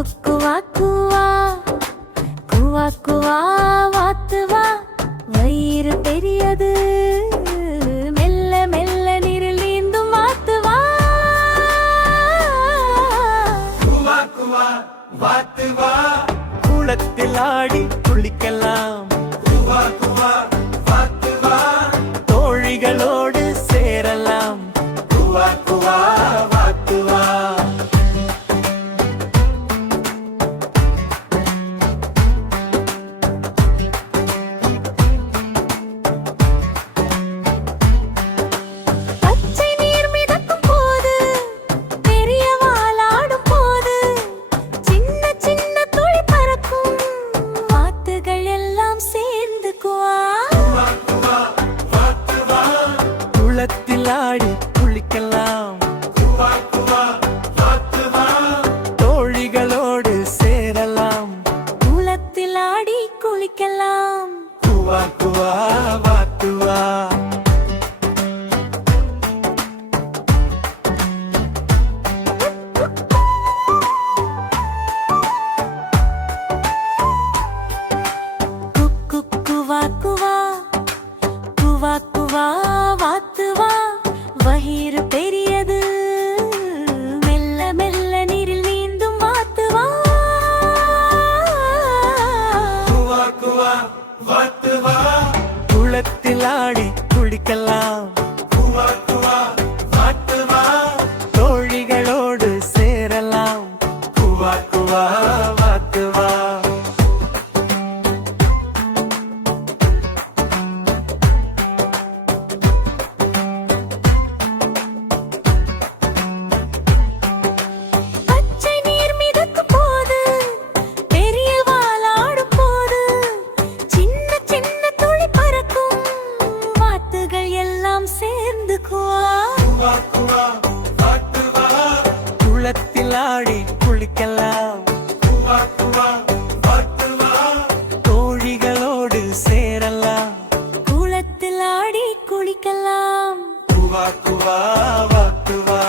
குவா குவா குவா குவா வாத்துவா வயிறு பெரியது மெல்ல மெல்ல நீரில் நீந்தும் வாத்துவா குவா குவா வாத்துவா குளத்தில் ஆடி குளிக்கலாம் குவா குவா வாத்துவா தோழிகளோடு சேரலாம் குவா குவா வாத்துவா ஆடி குளிக்கலாம் குவா குவா வாத்துவா தோழிகளோடு சேரலாம் குளத்தில் ஆடி குளிக்கலாம் குவா குவா வாத்துவா குவா குவா குவா குவா வாத்துவா வயிறு பெரியது மெல்ல மெல்ல நீரில் நீந்தும் வாத்துவா குவா குவா வாத்துவா குளத்தில் ஆடி குளிக்கலாம் குவா குவா வாத்துவா தோழிகளோடு சேரலாம் குவா குவா வாத்துவா குளத்தில் ஆடி குளிக்கலாம் குவா குவா வாத்துவா தோழிகளோடு சேரலாம் குளத்தில் ஆடி குளிக்கலாம் குவா குவா வாத்துவா